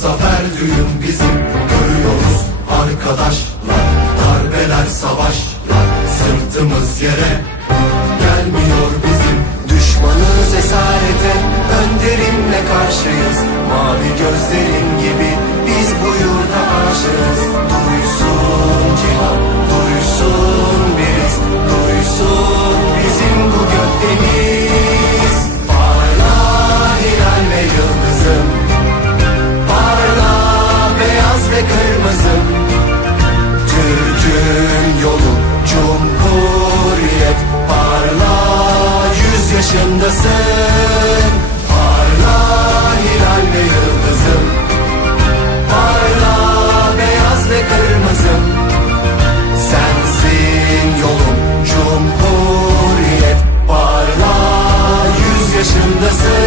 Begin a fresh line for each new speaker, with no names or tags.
Zafer düğün bizim Görüyoruz arkadaşlar. Darbeler savaşlar Sırtımız yere Gelmiyor bizim. Düşmanız esarete Önderimle karşıyız. Mavi gözlerin başındasın Parla hilal ve yıldızım. Parla beyaz ve kırmızım. Sensin yolum cumhuriyet. Parla yüz yaşındasın.